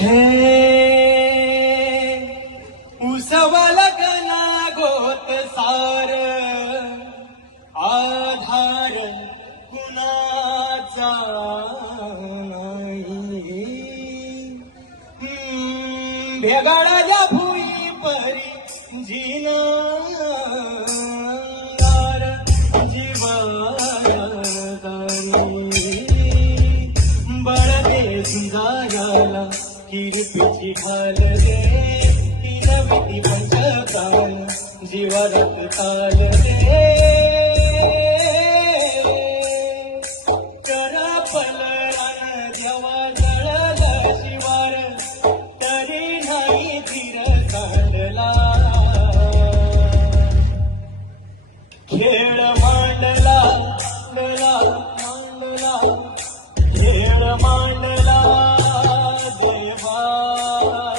हे उसवल लगना गोत सार आधार कुणाचा भेगाडाच्या भुई परी जिनार जीवानी बळदे किरपीची ढाल दे ती नवी पंचकाल जीवारत ताल दे कर पलरान देवा जळल शिवार तरी नाही धीर काढला खेळ मांडला मांडला मांडला खेळ मांडला. Ah.